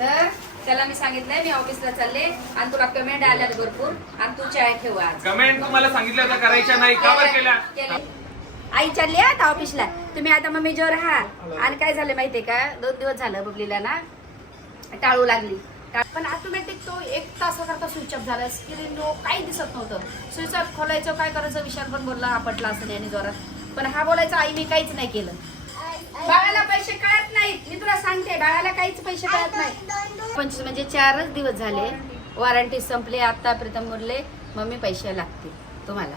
तर त्याला मी सांगितलंय मी ऑफिसला चालले. आणि तुला कमेंट आल्यात भरपूर. आणि तू चाय ठेव आज. कमेंट तुम्हाला सांगितलं होतं करायच्या नाही. का बरं. आई चालली आहे आता ऑफिसला तुम्ही आता मम्मी जोर राहा आणि काय झालं माहितीये का? दोन दिवस झालं बबलीला ना. टाळू लागली. पण ऑटोमॅटिक तो एक तासाकरता स्विच ऑफ झाला. स्क्रीन काही दिसत नव्हतं. स्विच ऑफ खोलायचं काय करायचं विशाल पण बोलला आपटला असं याने जोरात. पण हा बोलायचा आई मी काहीच नाही केलं. बाळाला पैसे कळत नाहीत. मी तुला सांगते बाळाला काहीच पैसे कळत नाही. पंचवीस म्हणजे चारच दिवस झाले. वॉरंटी संपली आता प्रीतम बोलले मम्मी पैसे लागतील. तुम्हाला.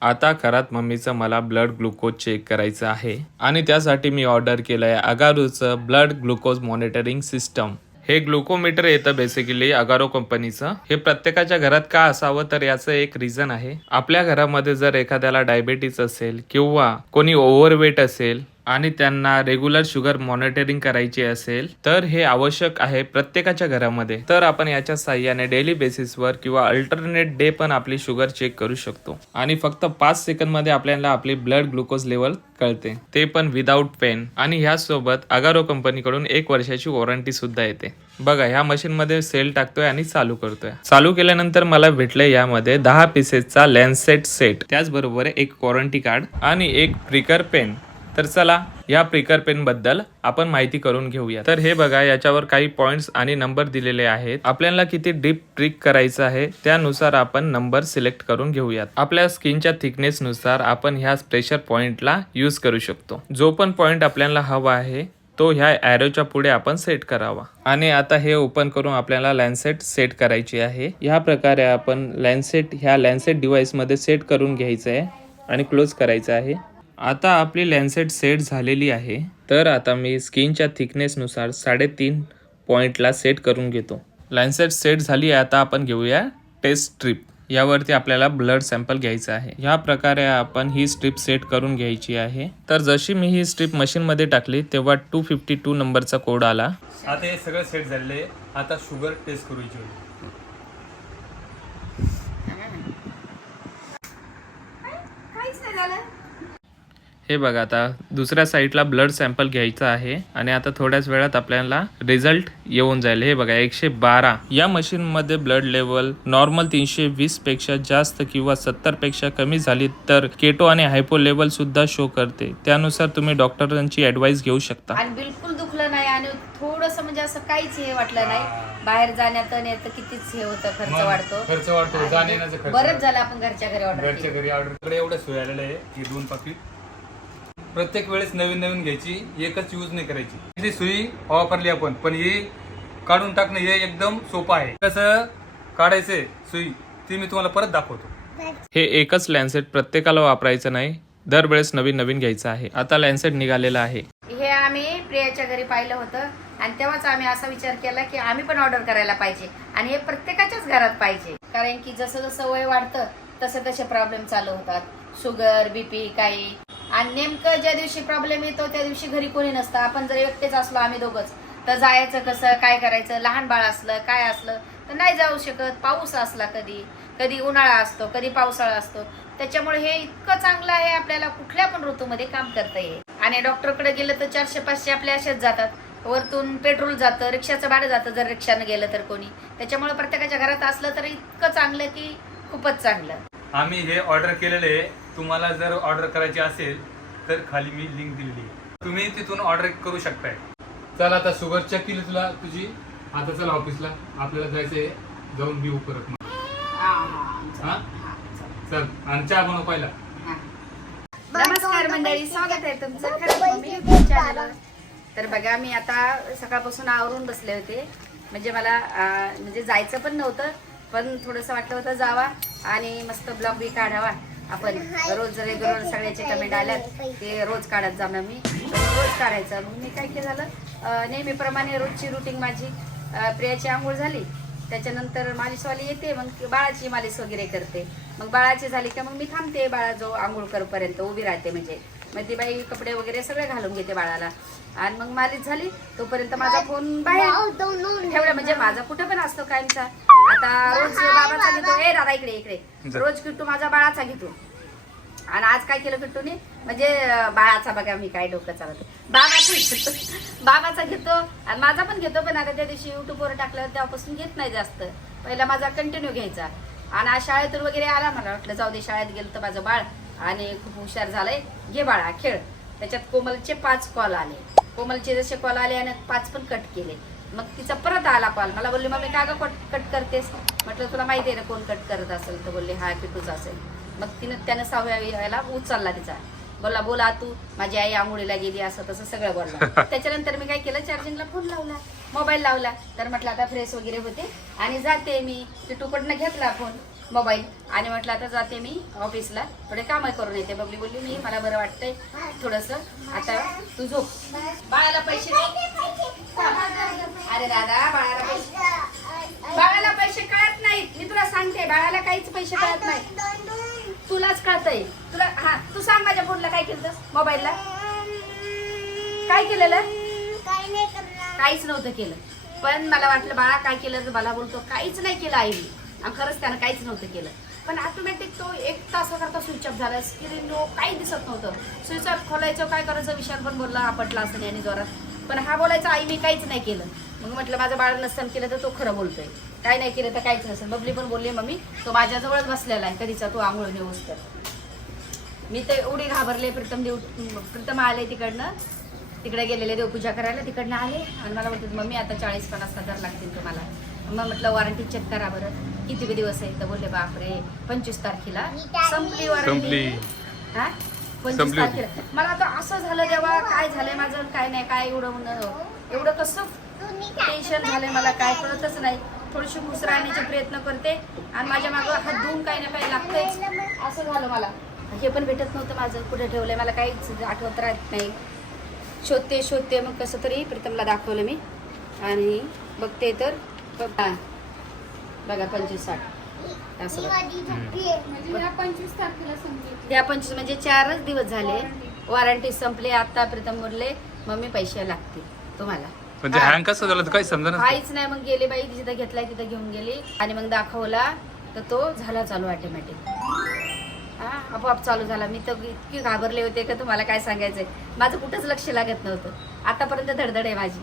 आता घरात मम्मीचं मला ब्लड ग्लुकोज चेक करायचं आहे. आणि त्यासाठी मी ऑर्डर केलं आहे अगारूचं ब्लड ग्लुकोज मॉनिटरिंग सिस्टम हे ग्लुकोमीटर येतं बेसिकली अगारो कंपनीचं हे प्रत्येकाच्या घरात का असावं तर याचं एक रिझन आहे. आपल्या घरामध्ये जर एखाद्याला डायबेटीस असेल किंवा कोणी ओव्हरवेट असेल आणि त्यांना रेग्युलर शुगर मॉनिटरिंग करायची असेल तर हे आवश्यक आहे प्रत्येकाच्या घरामध्ये. तर आपण याच्या साह्याने डेली बेसिसवर किंवा अल्टरनेट डे पण आपली शुगर चेक करू शकतो. आणि फक्त पाच सेकंदमध्ये आपल्याला आपली ब्लड ग्लुकोज लेवल कळते. ते पण विदाऊट पेन आणि ह्यासोबत अगारो कंपनीकडून एक वर्षाची वॉरंटी सुद्धा येते. बघा ह्या मशीन मध्ये सेल टाकतोय आणि चालू करतोय. चालू केल्यानंतर मला भेटले यामध्ये दहा पीसेसचा लॅन्सेट सेट त्याचबरोबर एक वॉरंटी कार्ड आणि एक प्रिकर पेन तर चला या प्रिकर पेनबद्दल आपण माहिती करून घेऊया तर हे बघा याच्यावर काही पॉईंट्स आणि नंबर दिलेले आहेत. आपल्याला किती डीप ट्रिक करायचं आहे त्यानुसार आपण नंबर सिलेक्ट करून घेऊयात. आपल्या स्किनच्या थिकनेसनुसार आपण ह्या प्रेशर पॉईंटला यूज करू शकतो. जो पण पॉईंट आपल्याला हवा आहे तो ह्या ॲरोच्या पुढे आपण सेट करावा. आणि आता हे ओपन करून आपल्याला लॅन्सेट सेट करायची आहे. ह्या प्रकारे आपण लॅन्सेट ह्या लॅन्सेट डिव्हाइसमध्ये सेट करून घ्यायचं आहे आणि क्लोज करायचं आहे. आता आपली लॅन्सेट सेट झालेली आहे. तर आता मी स्किनच्या थिकनेसनुसार साडेतीन पॉईंटला सेट करून घेतो. लॅन्सेट सेट झाली आहे आता आपण घेऊया टेस्ट स्ट्रीप यावरती आपल्याला ब्लड सॅम्पल घ्यायचं आहे. ह्या प्रकारे आपण ही स्ट्रीप सेट करून घ्यायची आहे. तर जशी मी ही स्ट्रीप मशीनमध्ये टाकली तेव्हा टू फिफ्टी टू नंबरचा कोड आला. आता हे सगळं सेट झालेलं आहे. आता शुगर टेस्ट करूची होती काहीच नाही झालं हे बघा आता दुसऱ्या साईडला ब्लड सॅम्पल घ्यायचा आहे आणि आता थोड्याच वेळात आपल्याला रिझल्ट येऊन जाईल. हे बघा एकशे बारा. या मशीनमध्ये ब्लड लेवल नॉर्मल तीनशे वीसपेक्षा जास्त किंवा सत्तरपेक्षा कमी झाली तर केटो आणि हायपो लेवल सुद्धा शो करते. त्यानुसार तुम्ही डॉक्टरांची ऍडवाइस घेऊ शकता. आणि बिलकुल दुखलं नाही आणि थोडस म्हणजे असं काहीच हे वाटलं नाही. बाहेर जाण्यात कितीच हे होतं खर्च वाढतो. खर्च वाढतो बरंच झालं आपण घरच्या घरी ऑर्डर घरच्या घरी ऑर्डर एवढं सोय आलेलं आहे दोन पाकिट. प्रत्येक वेळेस नवीन नवीन घ्यायची एकच यूज नाही करायची. जी सुई वापरली आपण पण ही काढून टाकणं हे एकदम सोपं आहे. कसं काढायचंय सुई ती मी तुम्हाला परत दाखवतो. हे एकच लॅन्सेट प्रत्येकाला वापरायचं नाही दरवेळेस नवीन नवीन घ्यायचं आहे. आता लॅन्सेट निघालेला आहे. हे आम्ही प्रियाच्या घरी पाहिलं होतं आणि तेव्हाच आम्ही असा विचार केला की आम्ही पण ऑर्डर करायला पाहिजे आणि हे प्रत्येकाच्याच घरात पाहिजे. कारण की जसं जसं वय वाढतं तसे तसे प्रॉब्लेम चालू होतात. शुगर बीपी काही आणि नेमकं ज्या दिवशी प्रॉब्लेम येतो त्या दिवशी घरी कोणी नसतं. आपण जर एकटेच असलो आम्ही दोघंच. तर जायचं कसं काय करायचं लहान बाळ असलं काय असलं तर नाही जाऊ शकत. पाऊस असला कधी कधी उन्हाळा असतो कधी पावसाळा असतो. त्याच्यामुळे हे इतकं चांगलं आहे आपल्याला कुठल्या पण ऋतूमध्ये काम करता येईल. आणि डॉक्टरकडे गेलं तर चारशे पाचशे आपले असेच जातात. वरतून पेट्रोल जातं रिक्षाचं भाडं जातं जर रिक्षानं गेलं तर कोणी. त्याच्यामुळे प्रत्येकाच्या घरात असलं तर इतकं चांगलं की खूपच चांगलं. आम्ही हे ऑर्डर केलेले तुम्हाला जर ऑर्डर करायची असेल तर खाली मी लिंक दिलेली आहे. तुम्ही तिथून ऑर्डर करू शकताय. चल आता शुगर चेक केली तुला तुझी. आता चल ऑफिसला आपल्याला जायचंय जाऊन घेऊ परत मग. हा चल. आणि चहा बनव पहिला. नमस्कार मंडळी स्वागत आहे तुमचं खरंच. तर बघा मी आता सकाळपासून आवरून बसले होते. म्हणजे मला म्हणजे जायचं पण नव्हतं पण थोडंसं वाटलं होतं जावा आणि मस्त ब्लॉग बी काढावा. आपण रोज रेग्युलर सगळ्याचे कमेंट आल्यात ते रोज काढत जाणार मी रोज काढायचं. मग मी काय केलं झालं? नेहमीप्रमाणे रोजची रुटीन माझी प्रियाची आंघोळ झाली. त्याच्यानंतर मालिशवाली येते मग बाळाची मालिश वगैरे करते. मग बाळाची झाली का मग मी थांबते बाळा जो आंघोळ करपर्यंत उभी राहते म्हणजे. मग ती बाई कपडे वगैरे सगळे घालून घेते बाळाला. आणि मग मालिश झाली तोपर्यंत माझा फोन बाहेर. ठेवला म्हणजे माझा कुठं पण असतो कायमचा आता रोज बाबाचा घेतो. ए दादा इकडे इकडे. रोज किट्टू माझा बाळाचा घेतो. आणि आज काय केलं किट्टूने? म्हणजे बाळाचा बघा मी काय डोकं चालत बाबाचा घेतो. बाबाचा घेतो. आणि माझा पण घेतो पण आता त्या दिवशी युट्यूबवर टाकलं तेव्हापासून घेत नाही जास्त. पहिला माझा कंटिन्यू घ्यायचा. आणि आज शाळेतून वगैरे आला मला वाटलं जाऊ दे शाळेत गेलं तर माझं बाळ. आणि खूप हुशार झालंय. घे बाळा खेळ. त्याच्यात कोमलचे पाच कॉल आले. कोमलचे जसे कॉल आले आणि पाच पण कट केले. मग तिचा परत आला कॉल मला बोलली मम्मी का गं कट कट करतेस? म्हटलं तुला माहिती आहे ना कोण कट करत असेल? तर बोलले हा किटूच असेल. मग तिनं त्यानं सहाव्या वेळेला उचलला तिचा. बोला बोला तू माझी आई आंघोळीला गेली असं तसं सगळं बोलला. त्याच्यानंतर मी काय केलं चार्जिंगला फोन लावला मोबाईल लावला. तर म्हटलं आता फ्रेश वगैरे होते. आणि जाते मी. किटूकडनं घेतला फोन मोबाईल. आणि म्हटलं आता जाते मी ऑफिसला. थोडे कामं करून येते. बबली बोलली मी मला बरं वाटतंय थोडस. आता तू झोप. बाळाला पैसे अरे दादा बाळाला पैसे बाळाला पैसे कळत नाहीत. मी तुला सांगते बाळाला काहीच पैसे कळत नाही. तुलाच कळतंय. तुला हा तू सांग माझ्या फोनला काय केलं मोबाईलला? काय केलेलं? काहीच नव्हतं केलं. पण मला वाटलं बाळा काय केलं तर मला बोलतो. काहीच नाही केलं आईने खरंच त्यानं काहीच नव्हतं केलं. पण ऑटोमॅटिक तो एक तासाकरता स्विच ऑफ झाला. स्क्रीन काही दिसत नव्हतं. स्विच ऑफ खोलायचं काय करायचं विशाल पण बोलला आपटला असं याने जोरात. पण हा बोलायचा आई मी काहीच नाही केलं. मग म्हटलं माझं बाळ नसताना केलं तर तो खरं बोलतोय. काय नाही केलं तर काहीच नसेल बबली पण बोलली मम्मी तो माझ्याजवळच बसलेला आहे कधीचा तो आंघोळ नेऊस तर मी तर एवढी घाबरले प्रीतम देव प्रीतम आले तिकडनं. तिकडे गेलेले देवपूजा करायला तिकडनं आले आणि मला म्हणतात मम्मी आता चाळीस पन्नास हजार लागतील तुम्हाला. मग म्हटलं वॉरंटी चेक करा बरं. किती दिवस आहे तर बोलले बापरे पंचवीस तारखेला. संपली संपली. वॉरंटी हा? पंचवीस संपली होती. तारखेला. मला आता असं झालं तेव्हा काय झालंय माझं काय नाही काय एवढं न- एवढं कसं टेन्शन झालंय मला काय कळतच नाही. थोडीशी मुसरा आणण्याचे प्रयत्न करते आणि माझ्या मागं हात धुवून काही ना काही लागतंय. असं झालं मला. हे पण भेटत नव्हतं माझं. कुठे ठेवलंय? मला काहीच आठवत राहत नाही. शोधते शोधते. मग कसं तरी प्रीतमला दाखवलं मी. आणि बघते तर बघ- पंचवीस साठ. असं. म्हणजे या पंचवीस तारखेला संपली त्या पंचवीस म्हणजे चारच दिवस झाले. वॉरंटी संपली आता प्रीतम बोलले मम्मी पैसे लागतील. तुम्हाला. म्हणजे हा. हँग कसं झालं काही समजा काहीच नाही. मग गेली बाई जिथं घेतलाय तिथं घेऊन गेली. आणि मग दाखवला तर तो झाला चालू ऑटोमॅटिक हा आपोआप चालू झाला. मी तर इतकी घाबरले होते का तुम्हाला काय सांगायचंय? माझं कुठंच लक्ष लागत नव्हतं. आतापर्यंत धडधड आहे माझी.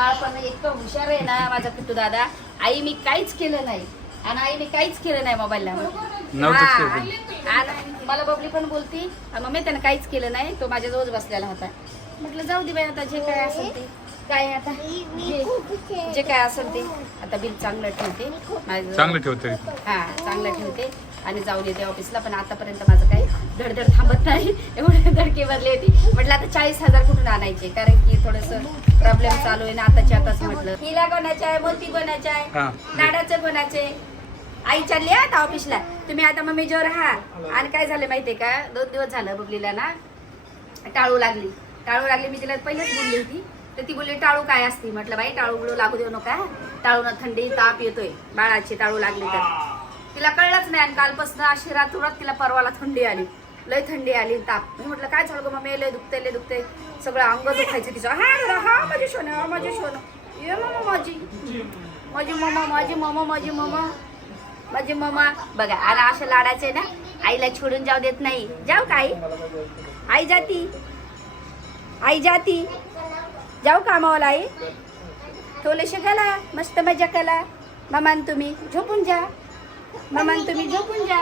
हा पण इतकं हुशार आहे ना माझा कुटू दादा. आई मी काहीच केलं नाही. आणि आईने काहीच केलं नाही मोबाईलला. हा. आणि मला बबली पण बोलती मम्मी त्यानं काहीच केलं नाही. तो माझ्याजवळ बसलेला होता. म्हटलं जाऊ दे बाई आता जे काय असेल ते. काय आता? जे जे काय असेल ते. आता बिल चांगलं ठेवते. माझं- चांगलं ठेवतोय हा चांगलं ठेवते. आणि जाऊ देते ऑफिसला पण आतापर्यंत माझं काही धडधड थांबत नाही. एवढे धडके भरले होती. म्हटलं आता चाळीस हजार कुठून आणायचे? कारण की थोडस प्रॉब्लेम चालू आहे ना आताच्या आताच म्हटलं. हिला कोणाच्या आहे? मोती कोणाच्या आहे. लाडाचं कोणाचे आई चालली आता ऑफिसला तुम्ही आता मम्मी जोर राहा आणि काय झालं माहितीये का? दोन दिवस झालं बबलीला ना. टाळू लागली. टाळू लागली मी तिला पहिलेच बोलली होती. तर ती बोलली टाळू काय असती? म्हटलं बाई टाळू बिळू लागू देऊ नका. टाळून थंडी ताप येतोय. बाळाची टाळू लागली तर. तिला कळलंच नाही आणि कालपासून अशी रातोरात तिला परवाला थंडी आली. लय थंडी आली ताप. मी म्हटलं काय झालं गं मम्मी? लय दुखते लय दुखते सगळं अंग दुखायचं तिचं. हा जरा, हा माझी सोनं हा माझी सोनं. ये मामा माझी. माझी मम्मा माझी मम्मा माझी मम्मा. माझी मम्मा. बघा आणि असं लाडाचे ना आईला छोडून जाऊ देत नाही. जाऊ का आई? आई जाती. आई जाती. जाऊ कामावाला आई? ठेवले शिकायला? मस्त मजा केला ममान तुम्ही झोपून जा. ममान तुम्ही झोपून जा.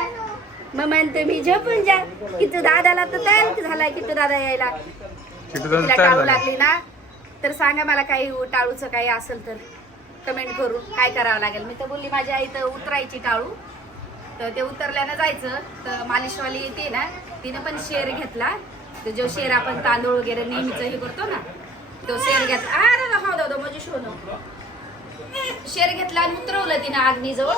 ममान तुम्ही झोपून जा. किती दादाला तर तयार झाला किती दादा यायला. तिला टाळू लागली ना. तर सांगा मला काही टाळूचं काही असेल तर कमेंट करून काय करावं लागेल. मी तर बोलली माझी आई तर उतरायची टाळू. तर ते उतरल्यानं जायचं. तर मालिशवाली येते ना तिने पण शेर घेतला. तर जो शेर आपण तांदूळ वगैरे नेहमीच हे करतो ना तो शेर घेतला. अरे हो दादा माझी शोन शेर घेतला आणि उतरवलं तिनं आग्नीजवळ.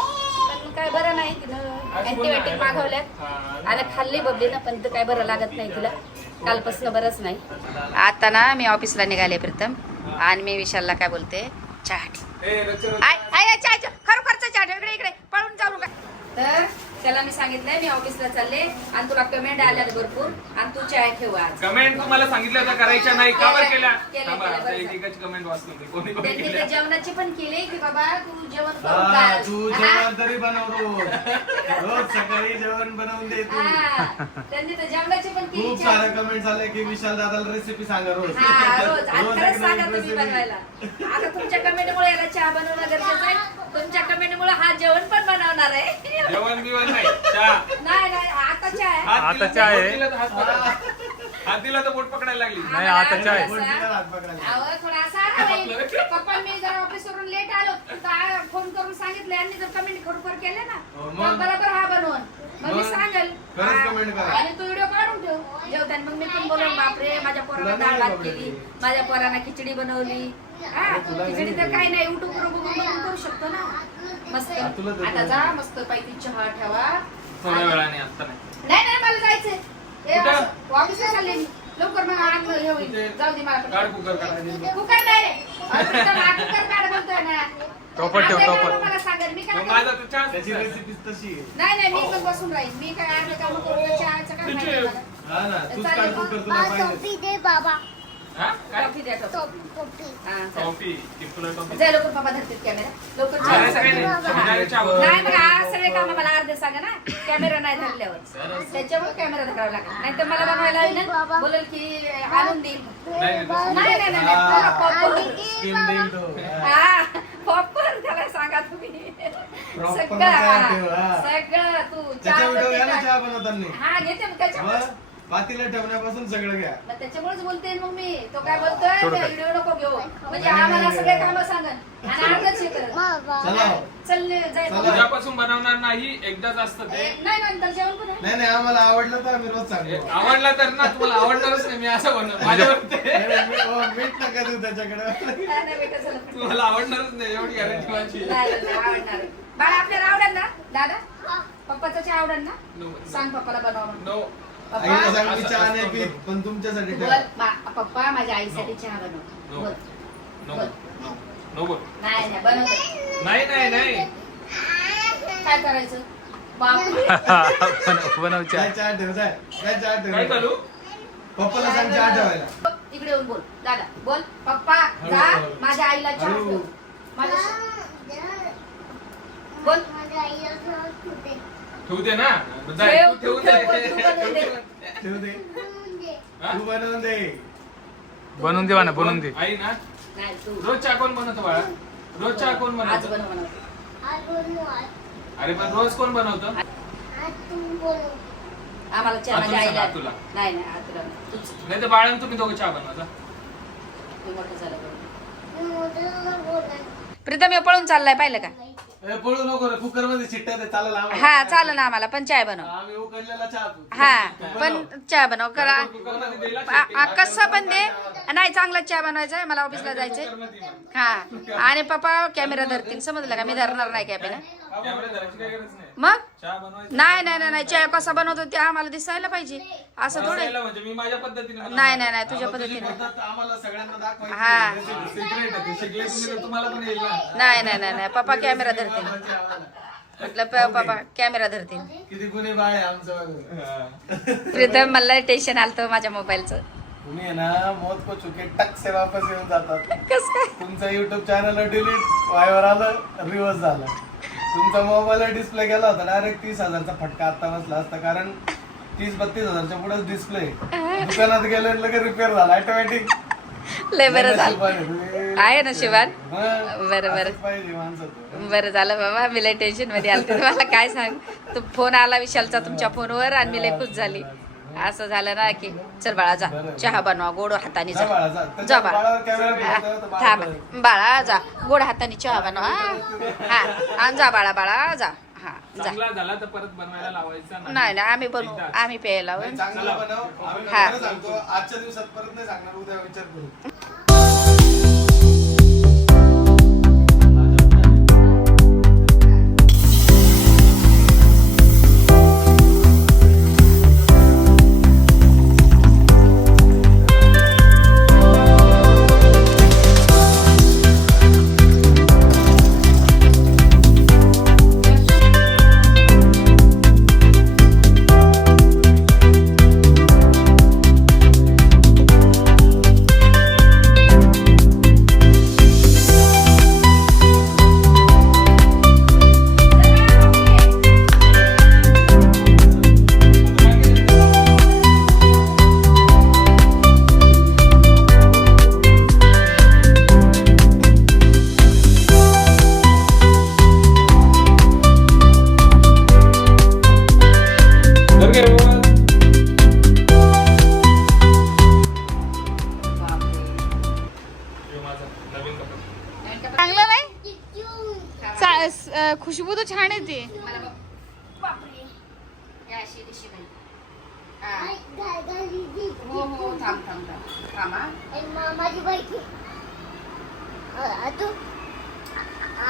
पण काय बरं नाही तिनं अँटीबायोटिक मागवल्यात. आणि खाल्ली बबली ना पण ते काय बरं लागत नाही तिला. कालपासून बरंच नाही. आता ना मी ऑफिसला निघाले प्रथम. आणि मी विशालला काय बोलते? चहा. आय आय चहा. खरोखरचा चहा ठेव. इकडे इकडे. पळून जाऊ नका. तर त्याला मी सांगितलंय मी ऑफिसला चालले आणि तुला कमेंट आल्या भरपूर आणि तू चाय ठेव आज कमेंट तुम्हाला सांगितलं होतं करायच्या नाही का बरं केल्या केल्या, थांबा, केल्या, आता बरं. एक एकच कमेंट वाचतो मी कोणी कोणी त्यांनी केल्या ते जेवणाची पण केली की बाबा तू जेवण करून हा, घाल. तू? जेवण तरी बनव रोज सकाळी जेवण बनवून दे तू हा. त्यांनी तर जेवणाची पण केली खूप. सारे कमेंट आले की विशाल दादाला रेसिपी सांगा रोज हा, रोज आणि रोज खरंच एक सांगा नवीन तुम्ही recipe. बनवायला आता तुमच्या कमेंटमुळे याला चहा बनवणं गरजेचं आहे तुमच्या कमेंटमुळे हा जेवण पण बनवणार आहे जेवण बिवण नाही चहा नाही नाही आता चहा आहे हात आता तर चहा आहे. बोट दिला तर हात पकडा. हात दिला तर बोट पकडायला लागली नाही, आता चहा आहे. आम्हाला बोलतीला हात पकडायला. अहो, थोडा असा आला बाई. पप्पा मी जर ऑफिस वरून लेट आलो तर फोन करून सांगितलं यांनी जर कमेंट खरोखर केले ना हो, तर? बरोबर हा बनवून मग मी मग? सांगेल खरंच comment करा. आणि तू व्हिडिओ काढून ठेव जेवताना मग मी पण बोलून बापरे माझ्या पोराला डाळ भात. केली माझ्या पोराला खिचडी बनवली हा खिचडी तर. काही नाही युट्यूब वर बघून करू शकतो ना मस्त. आता जा मस्त पैकी चहा ठेवा थोड्या वेळाने आता नाही नाही नाही मला जायचंय हे कुठं? असं, ऑफिसला चालले मी लवकर मग आग हे होईल? जाऊ दे मला कुकर नाही रे अरे तुझा कुकर काढ बोलतोय ना टोपट ठेव? माझा तर चहा त्याची रेसिपी तशी. नाही नाही मी पण बसून राहील मी काय अर्धे काम करू का चहाचं मला. हा ना तूच पाहिजे. टोपी दे बाबा. हा? काय? कॉफी द्या टोपी. टोपी. टोपी. हा, चल. कॉफी ती तुला कॉफी जाय लवकर पप्पा धरतील कॅमेरा लवकर चहा. नाही संध्याकाळी चहा बनव. नाही सगळे काम मला अर्धे सांगा ना. कॅमेरा नाही धरल्यावर. त्याच्यामुळे कॅमेरा धरावा लागेल. नाहीतर मला बनवायला येईल ना बोलेल की आणून देईल. नाही, नाही, नाही नाही नाही, नाही देईल तो. हा. हा पॉपकॉर्न त्याला सांगा तुम्ही. Proper सगळं हा. सगळं तू चहा व्हिडिओ घ्या ना बनवते चहा का? बनवताना. हा घेते मग त्याच्यामुळे मग? पातीला ठेवण्यापासून सगळं घ्या. मग त्याच्यामुळेच बोलते मग मी तो काय बोलतोय? काय. व्हिडिओ नको घेऊ. म्हणजे आम्हाला सगळे. काम सांगन. आणि हे चला. चला. तुझ्यापासून बनवणार नाही एकदाच असतं ते. नाही नंतर जेवण पण आहे. नाही नाही आम्हाला आवडलं तर आम्ही रोज आवडला तर ना तुम्हाला आवडणारच नाही मी असं बनव माझ्यावर ते नाही, नाही, मी- हो, मीठ नका देऊ त्याच्याकडे. नाही, नाही, बेटा, चला. तुम्हाला आवडणारच नाही एवढी गॅरंटी माझी. नाही, नाही, आवडणार. बाळा आपल्याला आवडेल ना? दादा? पप्पाचं चहा आवडेल ना नो. सांग पप्पाला बनवा म्हणून. नो. आईला सांग मी चहा नाही. पीत पण तुमच्यासाठी बोल ठेवा मा- पप्पा माझ्या आईसाठी चहा बनव. बोल. बोल. नाही नाही बनवते नाही नाही नाही. काय करायचं? बापरे. बनव काय चहा. ठेव जाय काय चहा काय ठेव चालू पप्पाला सांग चहा ठेवायला. इकडे येऊन बोल. दादा बोल. पप्पा जा. हळू. माझ्या आईला चहा हळू. ठेव. माझ्या बोल. माझ्या आईला ठेवू दे ना. जाय, ठेव, तू ठेवू तू ठेव, दे. तू बनवून दे. ठेव दे. म्हणजे हा? तू बनवून दे. बनवून दे म्हणा बनवून दे. आई ना? नाही तू. रोज चहा कोण बनवतो बाळा? रोज चहा कोण आज बनवतो बनव. बनव अरे पण रोज कोण बनवतं? आज तू बोलू आम्हाला चहा माझ्या तुला सांग, आईला तुला. नाही नाही आज तुला नाही. तूच. नाही तर बाळानं तुम्ही दोघं चहा बनवता तू मोठं झालं बरोबर. मी मोठं बोलणार प्रीतम हे पळून चाललाय पाहिलं का? पळू नको रे कुकरमध्ये शिट्ट्या दे चालेल आम्हाला. हा चालेल ना आम्हाला पण चाय बनव आम्ही उकडलेला चहा पिऊ. हा पण. चहा बनव करा कुकरमध्ये दिला आ- आ- कसं पण दे नाही चांगला चहा बनवायचा आहे मला ऑफिसला जायचंय. हा आणि पप्पा कॅमेरा धरतील समजलं का मी धरणार नाही कॅमेरा मग? नाही नाही नाही, नाही. चहा कसा बनवतो ते आम्हाला दिसायला पाहिजे. असं थोडं म्हणजे मी माझ्या पद्धतीने नाही नाही नाही तुझ्या पद्धतीने. पद्धत आम्हाला सगळ्यांना दाखवायची हा. सिक्रेट आहे ते शिकले तुम्ही तर तुम्हाला पण येईल ना. नाही नाही नाही नाही. पप्पा कॅमेरा धरतील. म्हटलं प- पप्पा कॅमेरा धरतील. किती गुन्हे बाळ आहे आमचं. बघ. प्रीतम मला टेन्शन आलं माझ्या मोबाईलचं तुम्ही आहे ना मौत को चुके टक से वापस येऊन जातात. कस काय? तुमचं युट्यूब चॅनल डिलीट वायवर आलं रिवर्स झालं. तुमचा मोबाईल डिस्प्ले गेला होता डायरेक्ट तीस हजारचा फटका आता बसला असता. कारण तीस बत्तीस हजारच्या पुढे डिस्प्ले दुकानात गेले लगेच रिपेअर झाला ऑटोमॅटिक लय बरं झालं. आहे. ना शिवान? बरं, बरं. बरं झालं बाबा मी लय टेन्शनमध्ये आलते. मला काय सांग? तू फोन आला विशालचा तुमच्या फोनवर आणि मी लय खुश झाली. असं झालं ना की चल बाळा जा. चहा बनवा गोड हाताने जा. जा बाळा, थांब. बाळा जा. गोड हाताने चहा बनवा हा. आणि जा बाळा बाळा जा. हा जा. चांगला झाला तर परत बनवायला लावायचा नाही. नाही आम्ही बनवू. आम्ही प्यायला हा.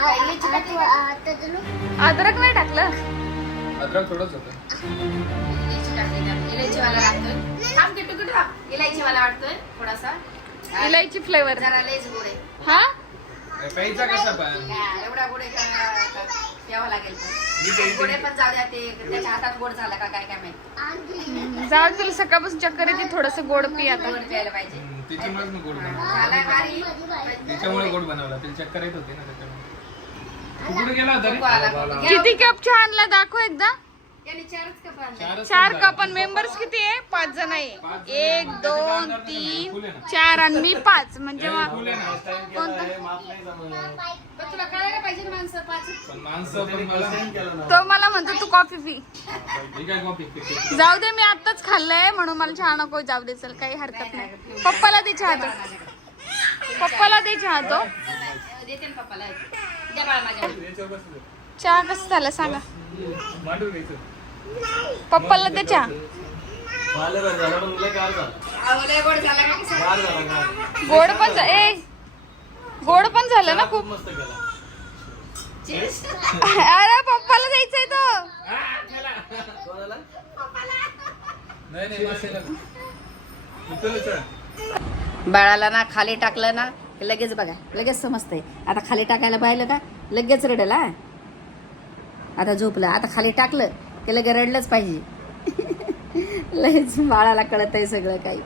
टाकली आतू, आता तुला- अद्रक नाही टाकलं? अद्रक थोडंच होतं. इलायची इलायचीवाला वाटतोय. थोडासा. इलायची फ्लेवर जरा लेच गोड आहे. हा? प्यायचा कसा पण? हा, एवढा गोडे प्यावा लागेल पण. गोडे पण जाऊ द्या ते त्याच्या हातात गोड झाला का काय काय माहिती. जाऊ तुला सकाळपासून चक्कर येते थोडस गोड पी आता. गोड प्यायला पाहिजे. हम्म, त्याच्यामुळेच मी गोड बनवला. झाला गाडी. माझी बायको. त्याच्यामुळे गोड बनवला तिला चक्कर येत होती ना त्याच्यामुळे. तू कुठे गेला होता नको आला. रे किती कप चहा आणला दाखव एकदा. चार आणि मेंबर्स किती आहे? पाच जण आहे. एक. दोन तीन. चार आणि मी पाच. म्हणजे. तो मला म्हणतो तू कॉफी पी. ही काय कॉफी पिते? जाऊ दे मी आताच खाल्लंय म्हणून मला चहा नको. जाऊ दे चल काही हरकत नाही पप्पाला दे चहा तो. पप्पाला. दे चहा तो. चहा कसं झालं सांगा. पप्पाला लय गोड पण ए गोड पण झालं ना खूप. अरे पप्पाला द्यायचंय तो. बाळाला ना खाली टाकलं ना लगेच बघा लगेच समजतंय. आता खाली टाकायला पाहिलं का? लगेच रडेल आता झोपलं आता खाली टाकलं. केलं गरडलंच पाहिजे. लयच बाळाला कळत आहे सगळं काही.